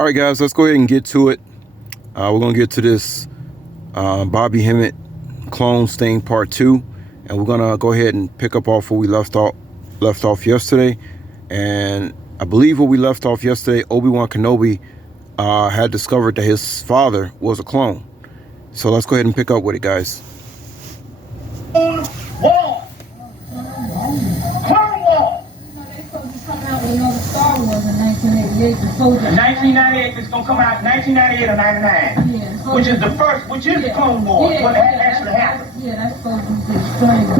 All right, guys, let's go ahead and get to it. We're going to get to this Bobby Hemmitt clone sting part 2, and we're going to go ahead and pick up off where we left off yesterday. And I believe where we left off yesterday, Obi-Wan Kenobi had discovered that his father was a clone. So let's go ahead and pick up with it, guys. Clone Wars. Clone Wars. They supposed to come out with another Star Wars in 1988. In 1998, it's gonna come out 1998 or 99, Yeah, which is the first, which is the Clone Wars. Yeah, what actually happened. Yeah, that's supposed to be explained.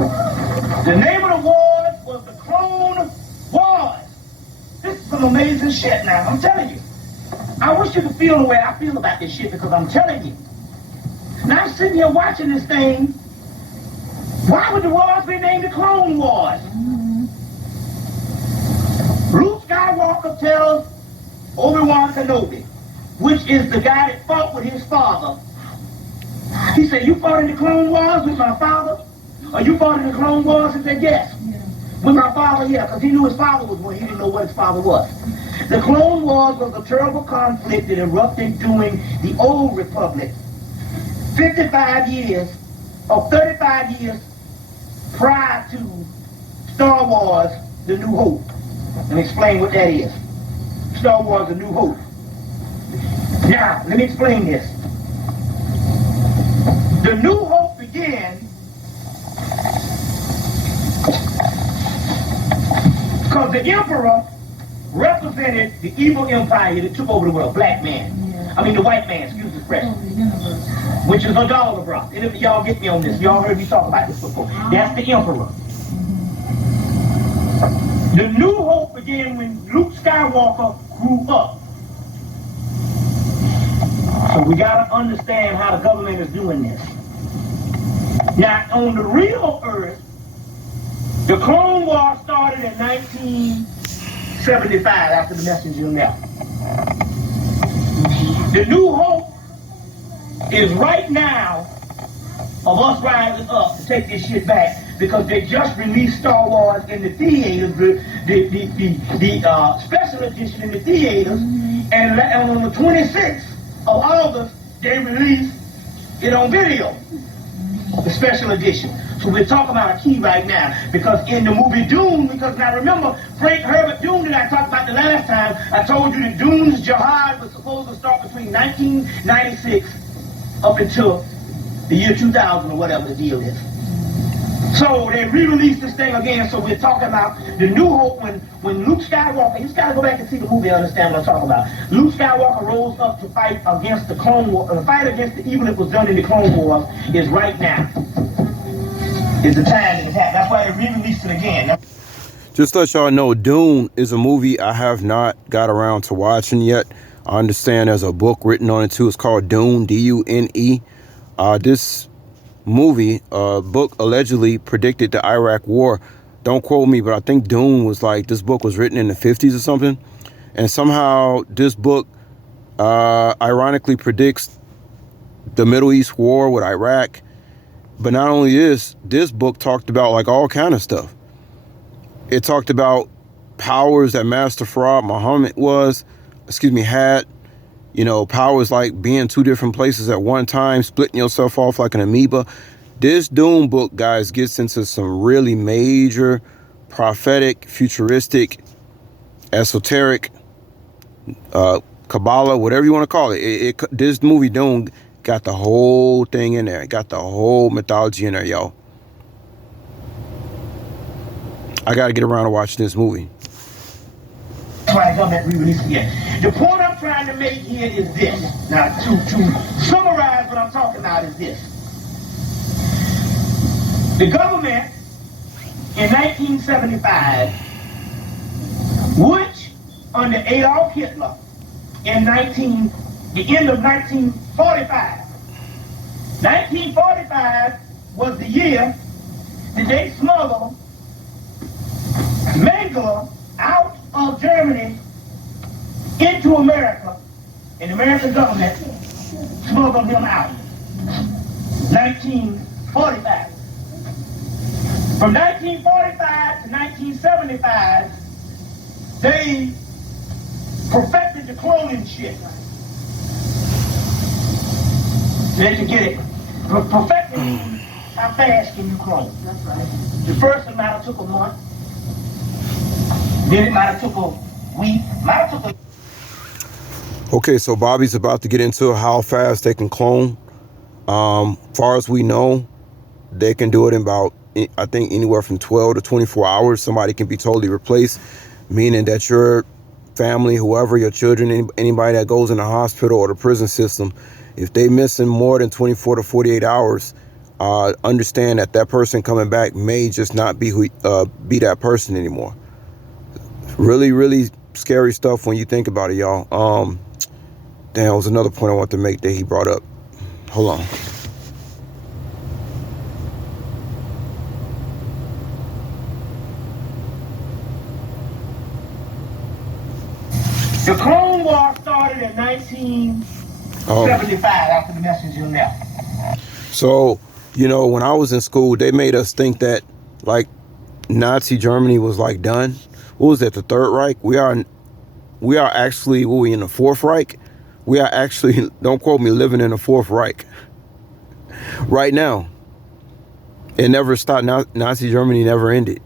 The name of the wars was the Clone Wars. This is some amazing shit now, I'm telling you. I wish you could feel the way I feel about this shit, because I'm telling you. Now I'm sitting here watching this thing. Why would the wars be named the Clone Wars? Luke Skywalker tells Obi-Wan Kenobi, which is the guy that fought with his father. He said, you fought in the Clone Wars with my father? Or you fought in the Clone Wars? He said, yes. With my father, yeah, because he knew his father was one. He didn't know what his father was. The Clone Wars was a terrible conflict that erupted during the Old Republic. 55 years, or 35 years prior to Star Wars, The New Hope. Let me explain what that is. Star Wars, The New Hope. Now, let me explain this. The New Hope began because the Emperor represented the evil empire that took over the world. Black man. I mean the white man, excuse the expression. Which is a dollar, bro. Y'all get me on this. Y'all heard me talk about this before. That's the Emperor. The New Hope began when Luke Skywalker grew up. So we gotta understand how the government is doing this. Now, on the real Earth, the Clone War started in 1975 after the messenger left. The New Hope is right now of us rising up to take this shit back, because they just released Star Wars in the theaters, the special edition in the theaters, and on the 26th of August, they released it on video, the special edition. So we're talking about a key right now, because in the movie Dune, because now remember, Frank Herbert Dune that I talked about the last time, I told you that Dune's jihad was supposed to start between 1996 up until the year 2000 or whatever the deal is. So they re-released this thing again, so we're talking about the New Hope when Luke Skywalker, you just gotta go back and see the movie to understand what I'm talking about. Luke Skywalker rose up to fight against the Clone War, the fight against the evil that was done in the Clone Wars is right now. Is the time that it happened. That's why they re-released it again. Just to let y'all know, Dune is a movie I have not got around to watching yet. I understand there's a book written on it too. It's called Dune, D-U-N-E. This movie, book allegedly predicted the Iraq War. Don't quote me, but I think Dune was like, this book was written in the 50s or something. And somehow this book ironically predicts the Middle East war with Iraq. But not only this book talked about like all kind of stuff. It talked about powers that Master Farad Muhammad had. You know, powers like being two different places at one time, splitting yourself off like an amoeba. This Dune book, guys, gets into some really major, prophetic, futuristic, esoteric, Kabbalah, whatever you want to call it. This movie Dune got the whole thing in there. It got the whole mythology in there, y'all. I got to get around to watching this movie. That's why the government re-released it again. The point I'm trying to make here is this. Now, to summarize what I'm talking about is this. The government in 1975, which under Adolf Hitler in the end of 1945. 1945 was the year that they smuggled Mengele out of Germany into America, and the American government smuggled him out. 1945. From 1945 to 1975, they perfected the cloning shit. They can get it. Perfecting means how fast can you clone? That's right. The first one might have took a month. Then it might have took a week. Might have took a... Okay, so Bobby's about to get into how fast they can clone. Far as we know, they can do it in about, I think, anywhere from 12 to 24 hours. Somebody can be totally replaced, meaning that your family, whoever, your children, anybody that goes in the hospital or the prison system, if they missing more than 24 to 48 hours, understand that that person coming back may just not be that person anymore. Really, really scary stuff when you think about it, y'all. Damn, was another point I want to make that he brought up. Hold on. The Clone War started in 1975 after the messenger left. So, you know, when I was in school, they made us think that, like, Nazi Germany was, like, done. What was that, the Third Reich? We are actually, we in the Fourth Reich? We are actually, don't quote me, living in the Fourth Reich right now. It never stopped. Nazi Germany never ended.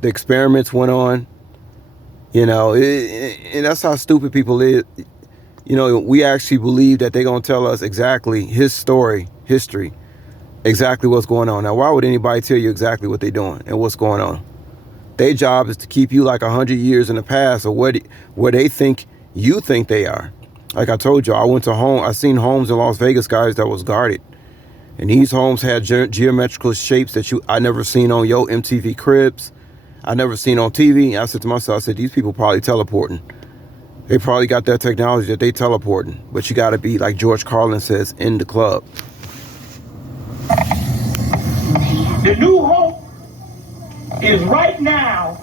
The experiments went on. You know, and that's how stupid people is. You know, we actually believe that they're going to tell us exactly history, exactly what's going on. Now, why would anybody tell you exactly what they're doing and what's going on? Their job is to keep you like 100 years in the past or where they think you think they are. Like I told you, I seen homes in Las Vegas, guys, that was guarded. And these homes had geometrical shapes that I never seen on your MTV Cribs. I never seen on TV. I said to myself, these people probably teleporting. They probably got that technology that they teleporting. But you got to be, like George Carlin says, in the club. The new hope is right now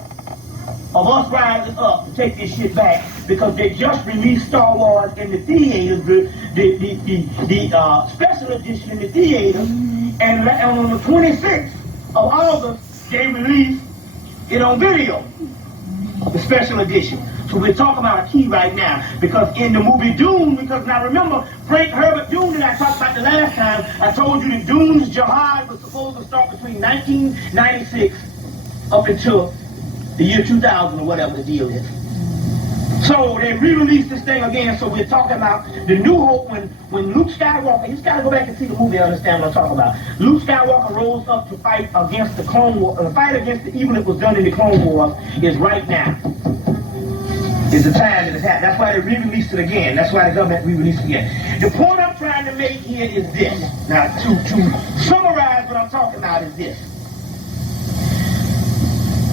of us rising up to take this shit back because they just released Star Wars in the theaters, the special edition in the theaters, and on the 26th of August, they released it on video, the special edition. So we're talking about a key right now, because in the movie Dune, because now remember, Frank Herbert Dune that I talked about the last time, I told you that Dune's jihad was supposed to start between 1996 up until the year 2000 or whatever the deal is. So they re-released this thing again, so we're talking about the new hope when Luke Skywalker, you just gotta go back and see the movie to understand what I'm talking about. Luke Skywalker rose up to fight against the Clone War, the fight against the evil that was done in the Clone Wars is right now. It's the time that it's happening. That's why they re-released it again. That's why the government re-released it again. The point I'm trying to make here is this. Now, to summarize what I'm talking about is this.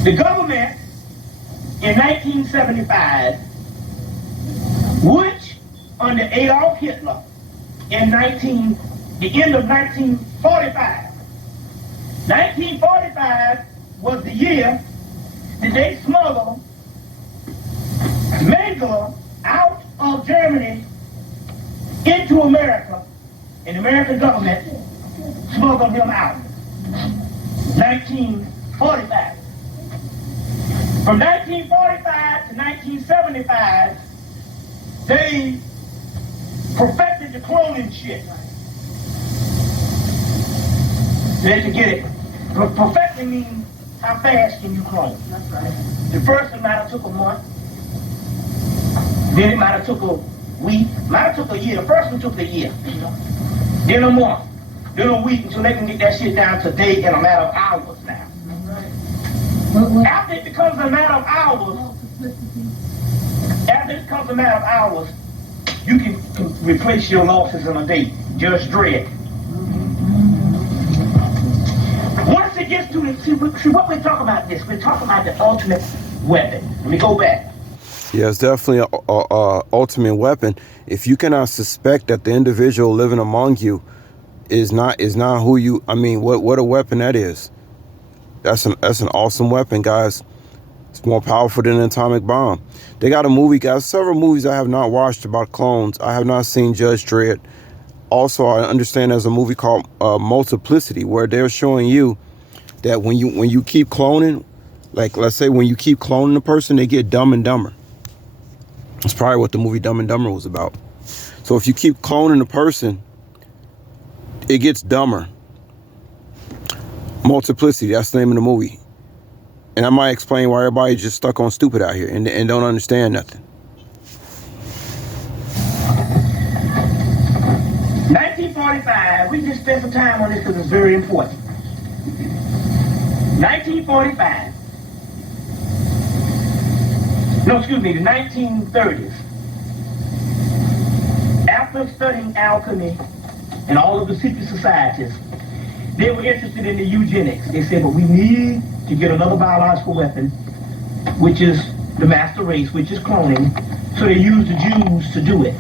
The government in 1975, which under Adolf Hitler in the end of 1945. 1945 was the year that they smuggled Mengele out of Germany into America, and the American government smuggled him out. 1945. From 1945 to 1975, they perfected the cloning shit. They could get it. Perfecting means how fast can you clone? That's right. The first one might have took a month. Then it might have took a week. Might have took a year. The first one took a year. Then a month. Then a week until they can get that shit down to day in a matter of hours now. Right. After it becomes a matter of hours, you can replace your losses in a day. Judge Dredd. Once it gets to see what we're talking about this, we're talking about the ultimate weapon. Let me go back. Yeah, it's definitely a ultimate weapon. If you cannot suspect that the individual living among you is not who you, I mean, what a weapon that is. That's an awesome weapon, guys. It's more powerful than an atomic bomb. They got a movie, guys, several movies I have not watched about clones. I have not seen Judge Dredd. Also, I understand there's a movie called Multiplicity, where they're showing you that when you keep cloning, like let's say when you keep cloning a person, they get dumb and dumber. That's probably what the movie Dumb and Dumber was about. So if you keep cloning a person, it gets dumber. Multiplicity, that's the name of the movie. And I might explain why everybody's just stuck on stupid out here and don't understand nothing. 1945, we just spent some time on this because it's very important. 1945. No, excuse me, the 1930s. After studying alchemy and all of the secret societies, they were interested in the eugenics. They said, but we need to get another biological weapon, which is the master race, which is cloning. So they used the Jews to do it.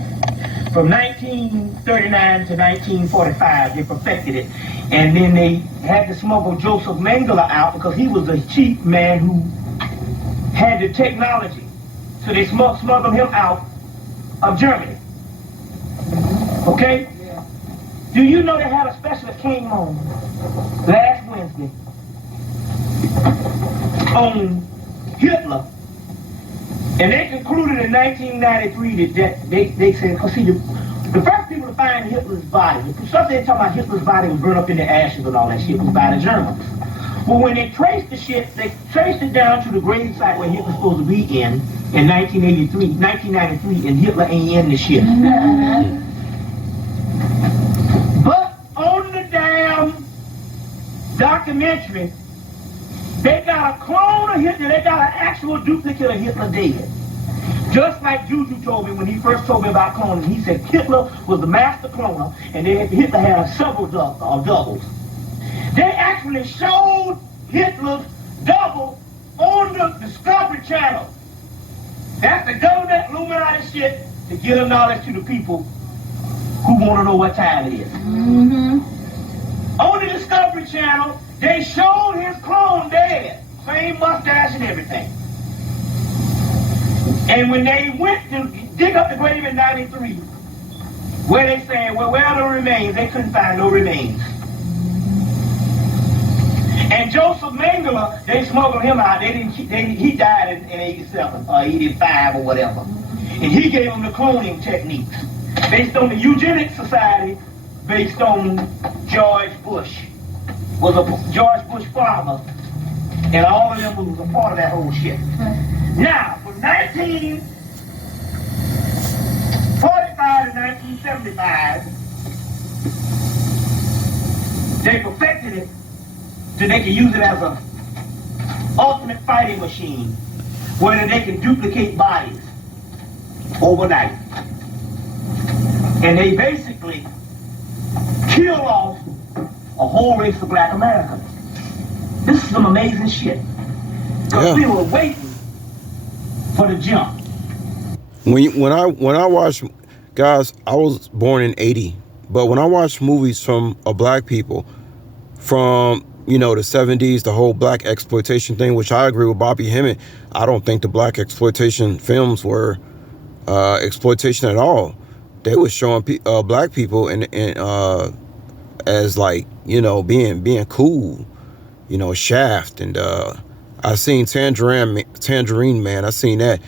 From 1939 to 1945, they perfected it. And then they had to smuggle Joseph Mengele out because he was a cheap man who had the technology. So they smuggled him out of Germany. Okay? Yeah. Do you know they had a specialist came on last Wednesday on Hitler? And they concluded in 1993 that they said, because see, the first people to find Hitler's body, the stuff they talking about Hitler's body was burned up in the ashes and all that shit was by the Germans. Well, when they traced the shit, they traced it down to the grave site where Hitler's supposed to be in 1993, and Hitler ain't in the shit. But on the damn documentary, they got a clone of Hitler, they got an actual duplicate of Hitler dead. Just like Juju told me when he first told me about cloning, he said Hitler was the master cloner, and Hitler had several doubles. They actually showed Hitler's double on the Discovery Channel. That's the government Illuminati shit to give a knowledge to the people who want to know what time it is. Mm-hmm. On the Discovery Channel, they showed his clone dead. Same mustache and everything. And when they went to dig up the grave in 93, where they saying, well, where are the remains? They couldn't find no remains. And Joseph Mengele, they smuggled him out. He died in 87 or 85 or whatever. And he gave them the cloning techniques based on the Eugenics Society, based on George Bush. Was a George Bush farmer, and all of them was a part of that whole shit. Now, from 1945 to 1975, they perfected it so they can use it as an ultimate fighting machine, where they can duplicate bodies overnight. And they basically kill off a whole race of black Americans. This is some amazing shit. Because we were waiting for the jump. When I watch, guys, I was born in 80, but when I watch movies from black people from, the 70s, the whole black exploitation thing, which I agree with Bobby Hemmitt, I don't think the black exploitation films were exploitation at all. They were showing black people as like, being cool, Shaft, and I seen Tangerine Man. I seen that.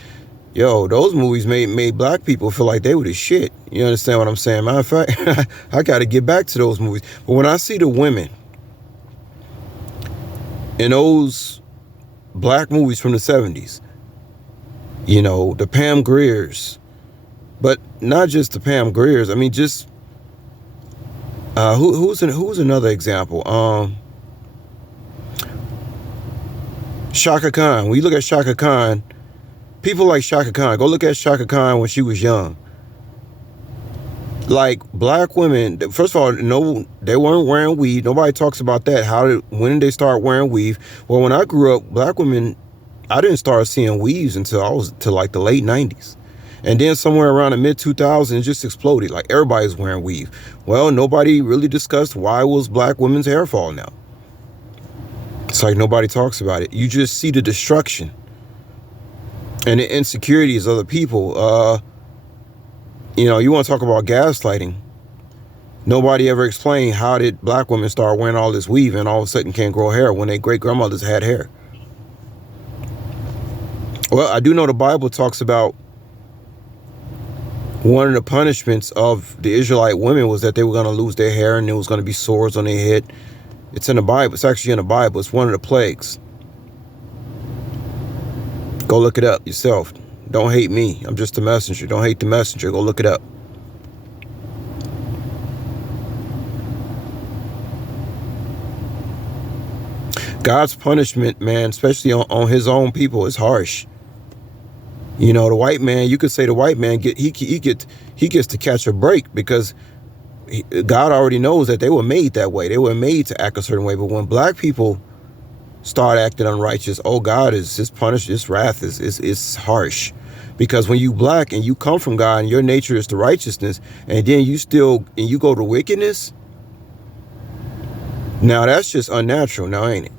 Yo, those movies made black people feel like they were the shit. You understand what I'm saying? Matter of fact, I got to get back to those movies. But when I see the women in those black movies from the 70s, the Pam Griers, but not just the Pam Griers. I mean, just who's another example? Shaka Khan. When you look at Shaka Khan, people like Shaka Khan. Go look at Shaka Khan when she was young. Like, black women, first of all, no, they weren't wearing weave. Nobody talks about that. When did they start wearing weave? Well, when I grew up, black women, I didn't start seeing weaves until like the late 90s. And then somewhere around the mid-2000s, it just exploded. Like, everybody's wearing weave. Well, nobody really discussed why was black women's hair falling out. It's like nobody talks about it. You just see the destruction and the insecurities of the people. You want to talk about gaslighting. Nobody ever explained how did black women start wearing all this weave and all of a sudden can't grow hair when their great-grandmothers had hair. Well, I do know the Bible talks about One of the punishments of the Israelite women was that they were going to lose their hair and there was going to be sores on their head. It's in the Bible. It's actually in the Bible. It's one of the plagues. Go look it up yourself. Don't hate me. I'm just the messenger. Don't hate the messenger. Go look it up. God's punishment, man, especially on his own people, is harsh. You know, the white man, you could say the white man he gets to catch a break because God already knows that they were made that way. They were made to act a certain way. But when black people start acting unrighteous, oh, God is just punished. His wrath is harsh. Because when you black and you come from God and your nature is the righteousness, and then you go to wickedness, now that's just unnatural now, ain't it?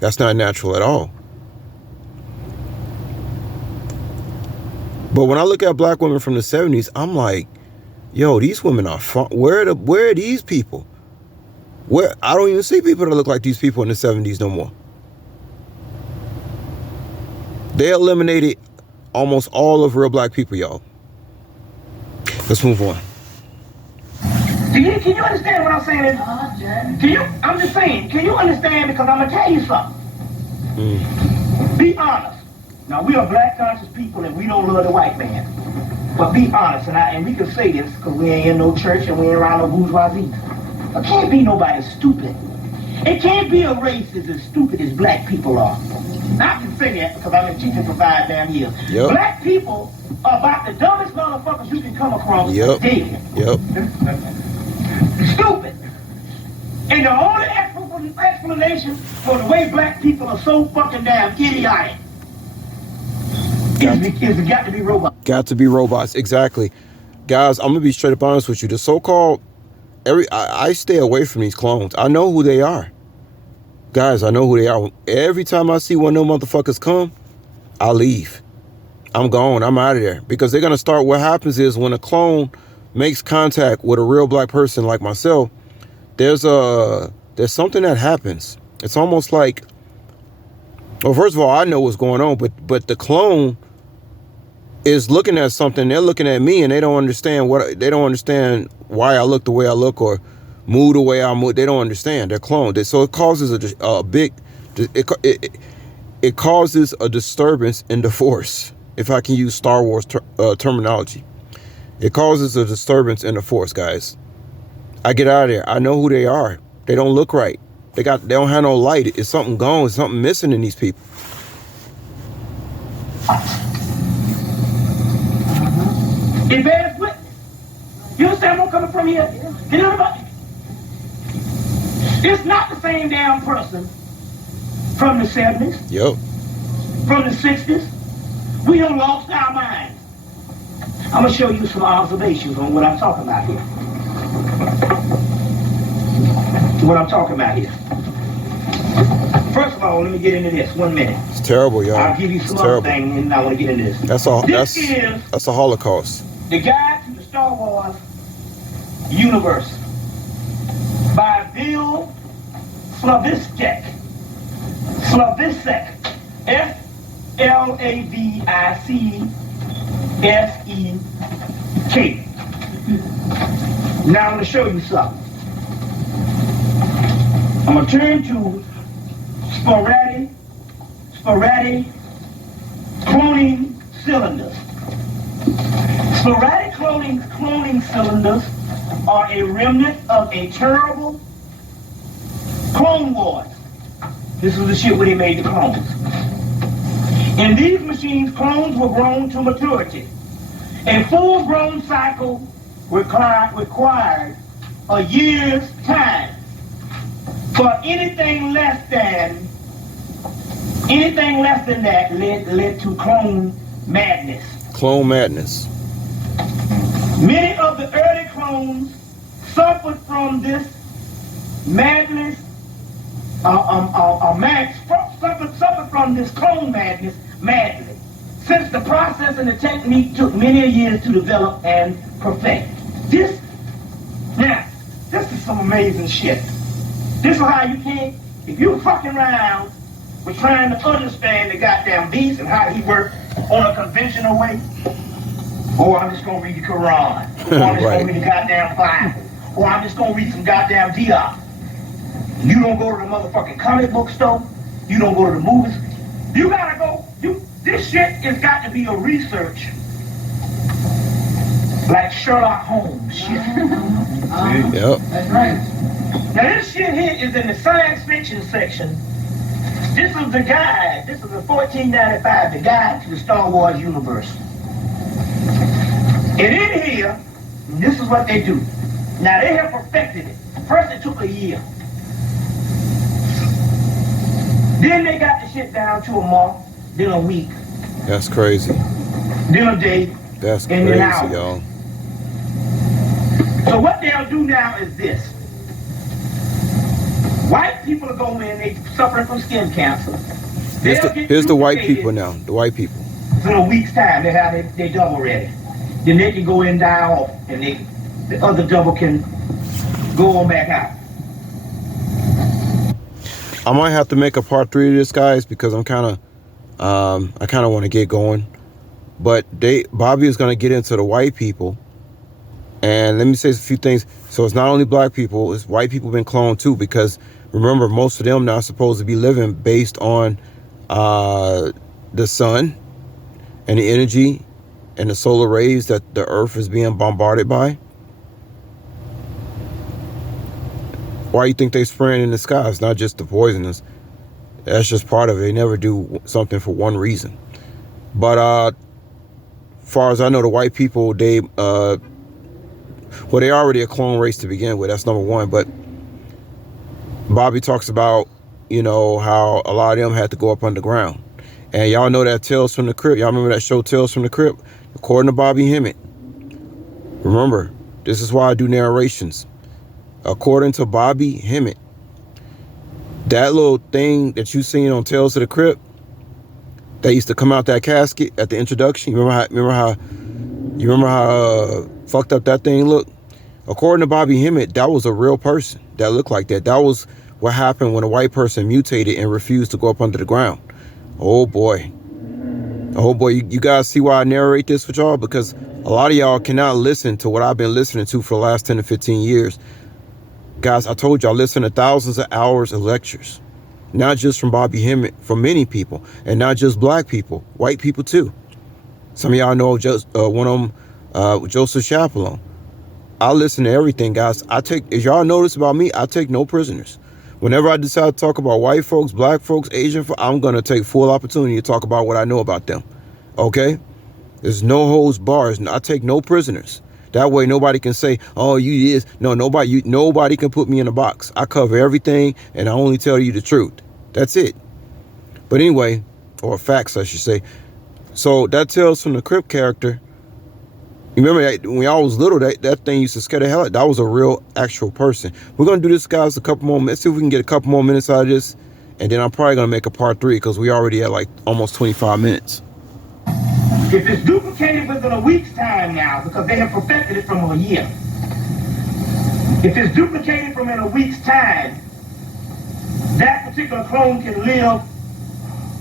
That's not natural at all. But when I look at black women from the 70s, I'm like, yo, these women are fun. Where are these people? Where I don't even see people that look like these people in the 70s no more. They eliminated almost all of real black people, y'all. Let's move on. Can you understand what I'm saying? I'm just saying, can you understand? Because I'm going to tell you something. Be honest. Now, we are black conscious people and we don't love the white man. But be honest, and we can say this because we ain't in no church and we ain't around no bourgeoisie. There can't be nobody stupid. It can't be a race as stupid as black people are. I can say that because I've been teaching for 5 damn years. Yep. Black people are about the dumbest motherfuckers you can come across. Yep. Daily. Yep. Stupid. And the only explanation for the way black people are so fucking damn idiotic is got to be robots. Got to be robots, exactly. Guys, I'm gonna be straight up honest with you. The so-called I stay away from these clones. I know who they are. Guys, I know who they are. Every time I see one of them motherfuckers come, I leave. I'm gone. I'm out of there. Because they're gonna start. What happens is when a clone makes contact with a real black person like myself, there's something that happens. It's almost like, well, first of all, I know what's going on, but the clone is looking at something. They're looking at me and they don't understand why I look the way I look or move the way I move. They don't understand. They're cloned. So it causes it causes a disturbance in the force. If I can use Star Wars terminology, it causes a disturbance in the force, guys. I get out of there. I know who they are. They don't look right. They don't have no light. It's something gone. It's something missing in these people. It bears witness. You understand where I'm coming from here? You know about it? It's not the same damn person from the 70s. Yep. From the 60s. We done lost our minds. I'm going to show you some observations on what I'm talking about here. First of all, let me get into this 1 minute. It's terrible, y'all. I'll give you some other thing and I want to get into this. That's a Holocaust. The Guide to the Star Wars Universe by Bill Slavicsek. Slavicsek. Now I'm going to show you something. I'm going to turn to sporadic cloning cylinders. Sporadic cloning cylinders are a remnant of a terrible clone wars. This was the shit where they made the clones. In these machines, clones were grown to maturity. A full-grown cycle required a year's time. For anything less than that led to clone madness. Clone madness. Many of the early clones suffered from this madness. Suffered from this clone madness madly, since the process and the technique took many years to develop and perfect. This is some amazing shit. This is how you can't, if you fucking around with trying to understand the goddamn beast and how he works on a conventional way, Or I'm just gonna read the Quran. Or I'm just gonna read the goddamn Bible. Or I'm just gonna read some goddamn Diop. You don't go to the motherfucking comic book store. You don't go to the movies. You gotta go. This shit has got to be a research. Like Sherlock Holmes shit. Yep. That's right. Now this shit here is in the science fiction section. This is the guide. This is the 1495, the guide to the Star Wars universe. And in here, this is what they do. Now they have perfected it. First it took a year. Then they got the shit down to a month, then a week. That's crazy. Then a day. That's and crazy, an hour. y'all. So what they'll do now is this. White people are going in, they suffering from skin cancer. Here's the white people now. The white people. So in a week's time, they have they double ready. Then they can go in and die off, and the other double can go on back out. I might have to make a part 3 of this, guys, because I kind of want to get going. But Bobby is going to get into the white people. And let me say a few things. So it's not only black people, it's white people been cloned too, because remember, most of them now are supposed to be living based on the sun and the energy and the solar rays that the earth is being bombarded by. Why you think they spraying in the sky? It's not just the poisonous. That's just part of it. They never do something for one reason. But far as I know, the white people, they already a clone race to begin with. That's number one. But Bobby talks about, how a lot of them had to go up underground. And y'all know that Tales from the Crypt. Y'all remember that show Tales from the Crypt? According to Bobby Hemmitt. Remember, this is why I do narrations. According to Bobby Hemmitt, that little thing that you seen on Tales of the Crypt, that used to come out that casket at the introduction. You remember how fucked up that thing looked? According to Bobby Hemmitt, that was a real person that looked like that. That was what happened when a white person mutated and refused to go up under the ground. Oh boy. You guys see why I narrate this with y'all? Because a lot of y'all cannot listen to what I've been listening to for the last 10 to 15 years. Guys, I told you I listen to thousands of hours of lectures. Not just from Bobby Hemmitt, from many people. And not just black people, white people too. Some of y'all know just one of them, Joseph Chappellon. I listen to everything, guys. As y'all notice about me, I take no prisoners. Whenever I decide to talk about white folks, black folks, Asian folks, I'm going to take full opportunity to talk about what I know about them. Okay? There's no holds bars. I take no prisoners. That way nobody can say, oh, you is. No, nobody can put me in a box. I cover everything and I only tell you the truth. That's it. But anyway, or facts, I should say. So that Tales from the Crypt character, you remember that when y'all was little, that thing used to scare the hell out. That was a real actual person. We're going to do this, guys, a couple more minutes. See if we can get a couple more minutes out of this. And then I'm probably going to make a part 3 because we already at like almost 25 minutes. If it's duplicated within a week's time now, because they have perfected it from a year. If it's duplicated from in a week's time, that particular clone can live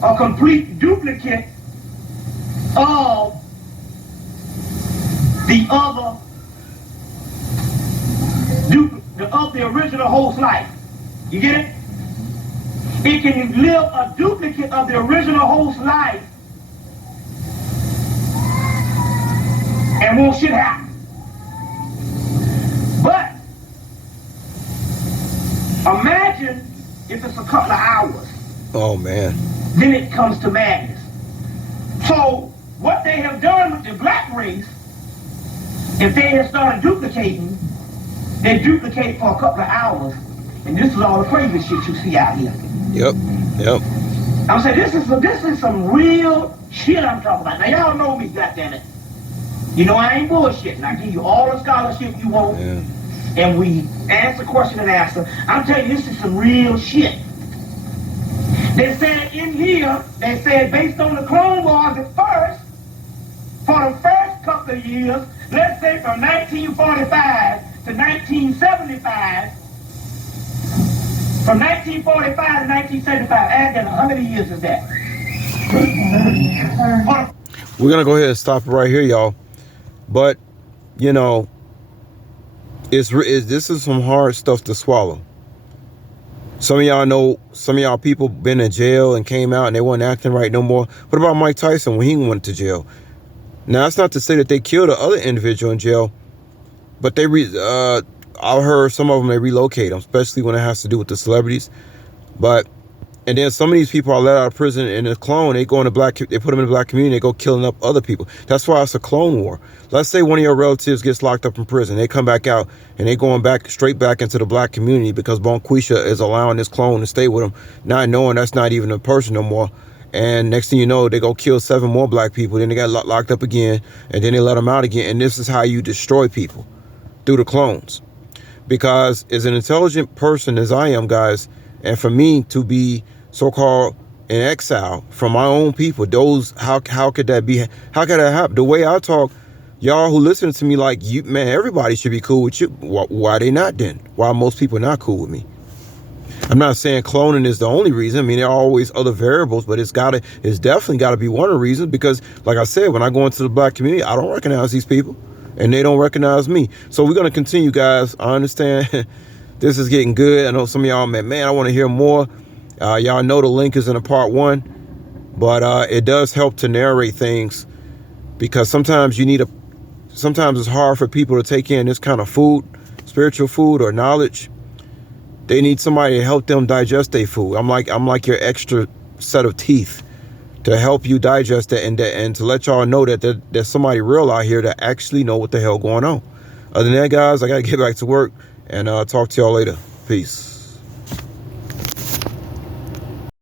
a complete duplicate of the other, of the original host life. You get it? It can live a duplicate of the original host life and won't shit happen. But imagine if it's a couple of hours. Oh man. Then it comes to madness. So what they have done with the black race, if they have started duplicating, they duplicate for a couple of hours, and this is all the crazy shit you see out here. Yep. I'm saying this is some real shit I'm talking about. Now y'all know me, goddammit. You know I ain't bullshitting. I give you all the scholarship you want, and we answer question and answer. I'm telling you, this is some real shit. They said in here, based on the Clone Wars at first, for the first couple of years, let's say from 1945 to 1975, from 1945 to 1975, add that, how many years is that? We're going to go ahead and stop it right here, y'all. But, you know, this is some hard stuff to swallow. Some of y'all know, some of y'all people been in jail and came out and they weren't acting right no more. What about Mike Tyson when he went to jail? Now, that's not to say that they killed the other individual in jail, but I heard some of them, they relocate them, especially when it has to do with the celebrities. But, and then some of these people are let out of prison in a clone. They put them in the black community, they go killing up other people. That's why it's a clone war. Let's say one of your relatives gets locked up in prison. They come back out and they going straight back into the black community because Bonquisha is allowing this clone to stay with them, not knowing that's not even a person no more. And next thing you know, they go kill 7 more black people. Then they got locked up again, and then they let them out again. And this is how you destroy people, through the clones. Because as an intelligent person as I am, guys, and for me to be so-called in exile from my own people, how could that be? How could that happen? The way I talk, y'all who listen to me like, you, man, everybody should be cool with you. Why they not then? Why most people not cool with me? I'm not saying cloning is the only reason. I mean, there are always other variables, but it's definitely got to be one of the reasons, because like I said, when I go into the black community, I don't recognize these people and they don't recognize me. So we're going to continue, guys. I understand this is getting good. I know some of y'all, man, I want to hear more. Y'all know the link is in a part 1, but it does help to narrate things, because sometimes sometimes it's hard for people to take in this kind of food, spiritual food or knowledge. They need somebody to help them digest their food. I'm like your extra set of teeth to help you digest it, and to let y'all know that there's somebody real out here that actually know what the hell going on. Other than that, guys, I got to get back to work, and talk to y'all later. Peace.